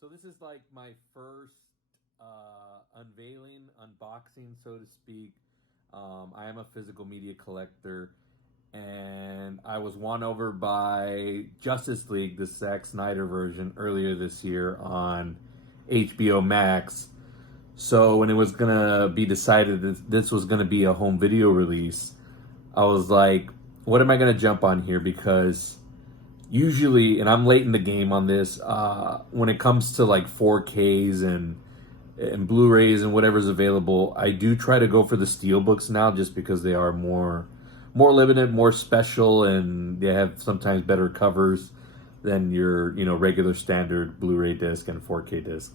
So this is like my first unveiling, unboxing, so to speak. I am a physical media collector, and I was won over by Justice League, the Zack Snyder version, earlier this year on HBO Max. So when it was gonna be decided that this was gonna be a home video release, I was like, what am I gonna jump on here? Because usually, and I'm late in the game on this, when it comes to like 4Ks and Blu-rays and whatever's available, I do try to go for the steelbooks now, just because they are more limited, more special, and they have sometimes better covers than your regular standard Blu-ray disc and 4K disc.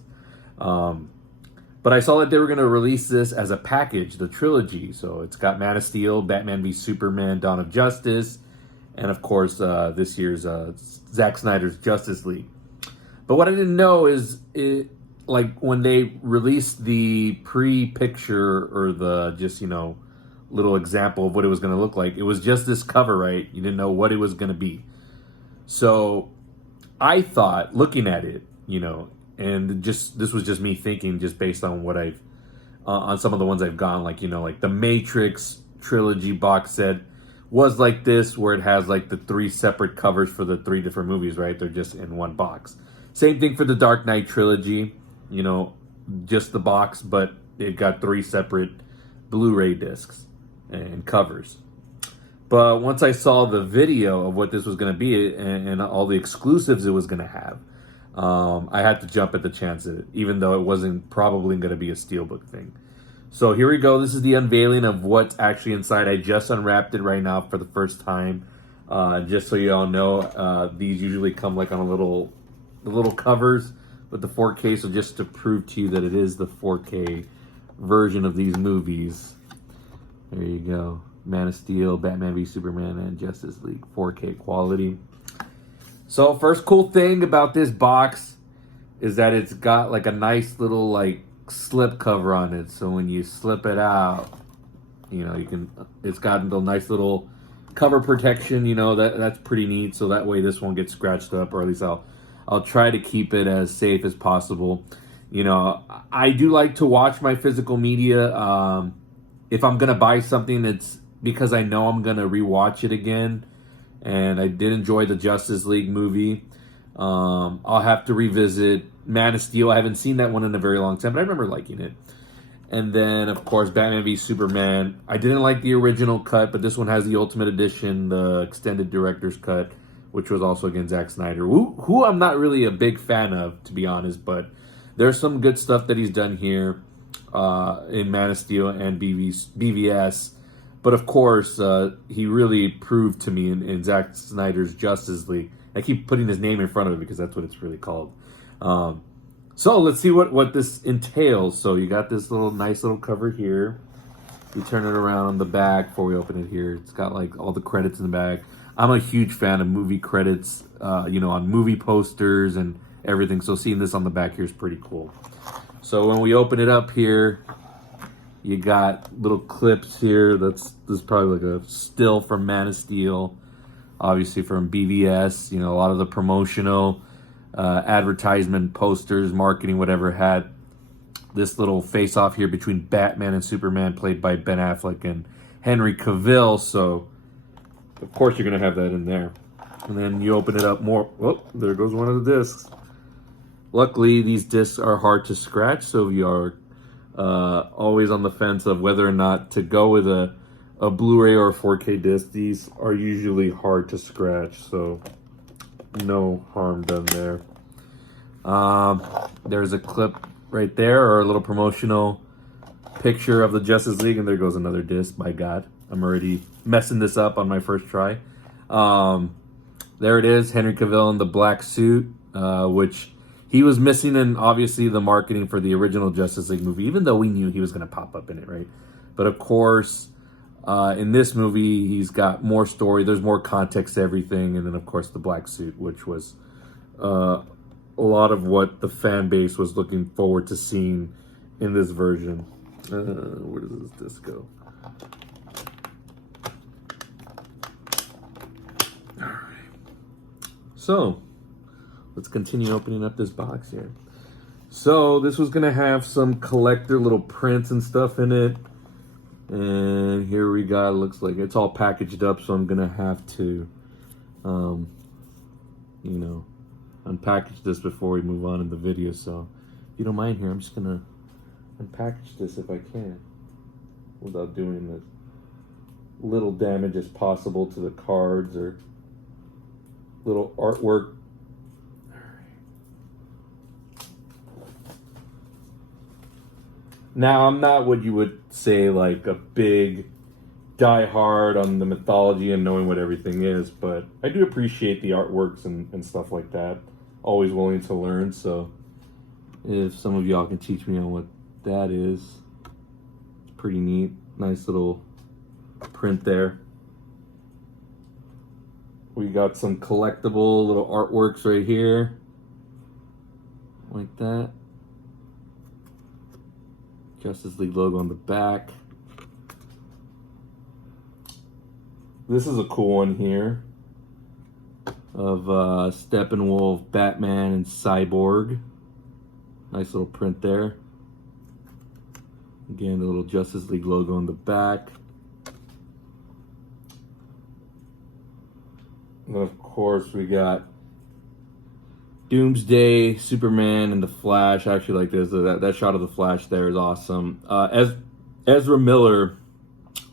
But I saw that they were going to release this as a package, the trilogy. So it's got Man of Steel, Batman v Superman, Dawn of Justice, and of course this year's Zack Snyder's Justice League. But what I didn't know is, like when they released the pre-picture or the just little example of what it was going to look like, it was just this cover, right? You didn't know what it was going to be. So I thought, looking at it, and just this was just me thinking, just based on what I've on some of the ones I've gone, like like the Matrix trilogy box set was like this, where it has like the 3 separate covers for the 3 different movies, right? They're just in one box. Same thing for the Dark Knight trilogy, just the box, but it got 3 separate Blu-ray discs and covers. But once I saw the video of what this was going to be, and all the exclusives it was going to have, I had to jump at the chance of it, even though it wasn't probably going to be a steelbook thing. So here we go. This is the unveiling of what's actually inside. I just unwrapped it right now for the first time. Just so you all know, these usually come like on the little covers with the 4K. So just to prove to you that it is the 4K version of these movies. There you go. Man of Steel, Batman v Superman, and Justice League 4K quality. So first cool thing about this box is that it's got like a nice little like slip cover on it. So when you slip it out, it's got a nice little cover protection, that's pretty neat. So that way this won't get scratched up, or at least I'll try to keep it as safe as possible. I do like to watch my physical media. If I'm going to buy something, it's because I know I'm going to rewatch it again. And I did enjoy the Justice League movie. I'll have to revisit Man of Steel. I haven't seen that one in a very long time, but I remember liking it. And then, of course, Batman v Superman. I didn't like the original cut, but this one has the Ultimate Edition, the extended director's cut, which was also, again, Zack Snyder, who I'm not really a big fan of, to be honest, but there's some good stuff that he's done here in Man of Steel and BVS. But of course, he really proved to me in Zack Snyder's Justice League. I keep putting his name in front of it because that's what it's really called. So let's see what this entails. So you got this nice little cover here. We turn it around on the back before we open it here. It's got like all the credits in the back. I'm a huge fan of movie credits, on movie posters and everything. So seeing this on the back here is pretty cool. So when we open it up here, you got little clips here. This is probably like a still from Man of Steel, obviously from BVS. A lot of the promotional advertisement posters, marketing, whatever, had this little face-off here between Batman and Superman, played by Ben Affleck and Henry Cavill. So, of course, you're going to have that in there. And then you open it up more. Oh, there goes one of the discs. Luckily, these discs are hard to scratch, so if you are always on the fence of whether or not to go with a Blu-ray or a 4K disc, these are usually hard to scratch, so no harm done there. There's a clip right there, or a little promotional picture of the Justice League, and there goes another disc. My God, I'm already messing this up on my first try. There it is, Henry Cavill in the black suit, which he was missing in, obviously, the marketing for the original Justice League movie, even though we knew he was going to pop up in it, right? But of course, in this movie, he's got more story. There's more context to everything. And then, of course, the black suit, which was a lot of what the fan base was looking forward to seeing in this version. Where does this disc go? All right. So, let's continue opening up this box here. So this was gonna have some collector little prints and stuff in it. And here we got, looks like it's all packaged up, so I'm gonna have to, you know, unpackage this before we move on in the video. So if you don't mind here, I'm just gonna unpackage this if I can without doing as little damage as possible to the cards or little artwork. Now, I'm not what you would say like a big die-hard on the mythology and knowing what everything is, but I do appreciate the artworks and stuff like that. Always willing to learn, so if some of y'all can teach me on what that is, it's pretty neat. Nice little print there. We got some collectible little artworks right here, like that. Justice League logo on the back. This is a cool one here of Steppenwolf, Batman, and Cyborg. Nice little print there. Again, the little Justice League logo on the back. And then of course we got Doomsday, Superman, and the Flash. I actually like this. That shot of the Flash there is awesome. Ezra Miller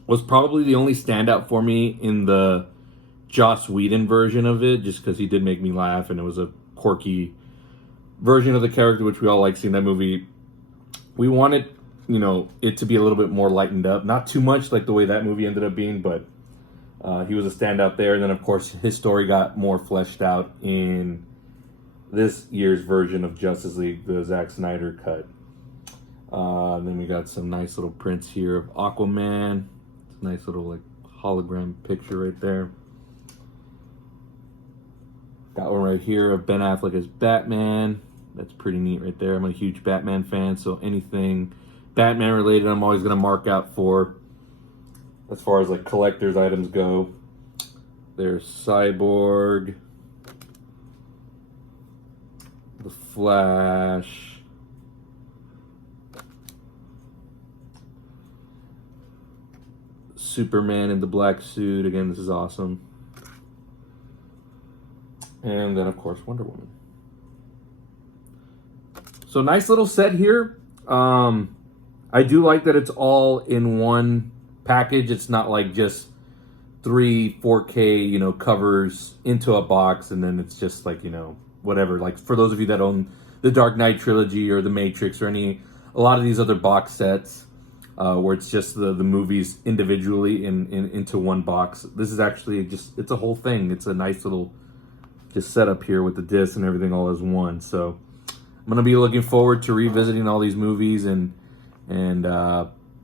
was probably the only standout for me in the Joss Whedon version of it, just because he did make me laugh, and it was a quirky version of the character, which we all like seeing that movie. We wanted, you know, it to be a little bit more lightened up. Not too much like the way that movie ended up being, but he was a standout there. And then, of course, his story got more fleshed out in this year's version of Justice League, the Zack Snyder cut. Then we got some nice little prints here of Aquaman. Nice little like hologram picture right there. Got one right here of Ben Affleck as Batman. That's pretty neat right there. I'm a huge Batman fan, so anything Batman related I'm always gonna mark out for. As far as like collector's items go, there's Cyborg, the Flash, Superman in the black suit. Again, this is awesome. And then, of course, Wonder Woman. So nice little set here. I do like that it's all in one package. It's not like just 3 4K, you know, covers into a box, and then it's just like, you know, whatever. Like for those of you that own the Dark Knight trilogy or the Matrix or a lot of these other box sets, where it's just the movies individually into one box. This is actually just, it's a whole thing. It's a nice little just setup here with the disc and everything all as one. So I'm going to be looking forward to revisiting all these movies and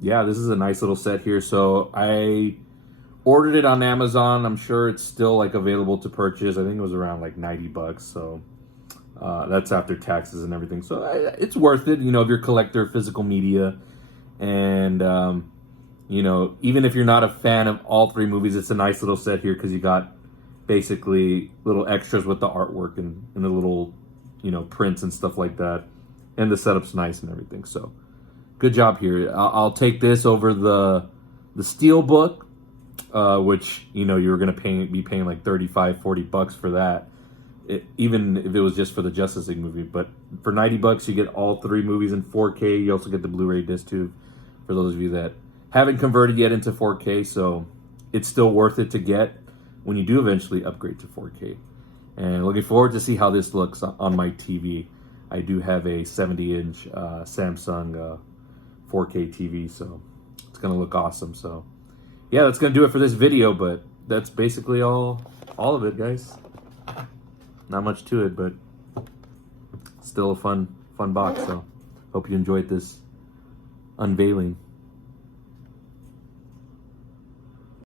yeah, this is a nice little set here. So I ordered it on Amazon. I'm sure it's still like available to purchase. I think it was around like $90. So that's after taxes and everything. So it's worth it, you know, if you're a collector of physical media. And, you know, even if you're not a fan of all 3 movies, it's a nice little set here because you got basically little extras with the artwork and the little, you know, prints and stuff like that. And the setup's nice and everything. So good job here. I'll take this over the Steel book, which, you know, you're going to be paying like $35-40 for that. Even if it was just for the Justice League movie. But for $90, you get all 3 movies in 4K. You also get the Blu-ray disc too, for those of you that haven't converted yet into 4K. So it's still worth it to get when you do eventually upgrade to 4K. And looking forward to see how this looks on my TV. I do have a 70-inch Samsung 4K TV, so it's going to look awesome. So yeah, that's going to do it for this video, but that's basically all of it, guys. Not much to it, but still a fun box. So hope you enjoyed this unveiling.